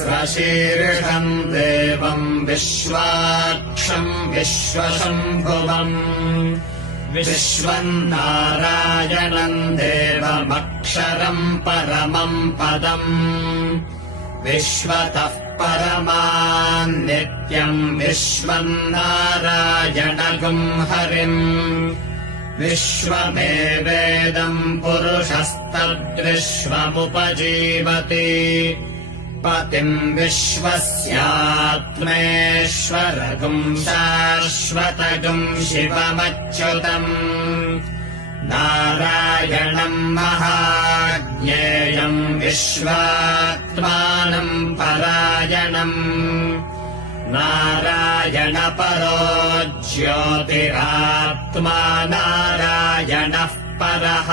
सहस्रशीर्षम् देवम् विश्वाक्षम् विश्वशम्भुवम् विश्वम् नारायणम् देवमक्षरम् परमम् पदम् विश्वतः परमान् नित्यम् विश्वम् नारायणगुम् हरिम् विश्वमेवेदम् पुरुषस्तद्विश्वमुपजीवति पतिम् विश्वस्यात्मेश्वरगुम् शाश्वतगुम् शिवमच्युतम् नारायणम् महाज्ञेयम् विश्वात्मानम् परायणम् नारायणपरो ज्योतिरात्मा नारायणः परः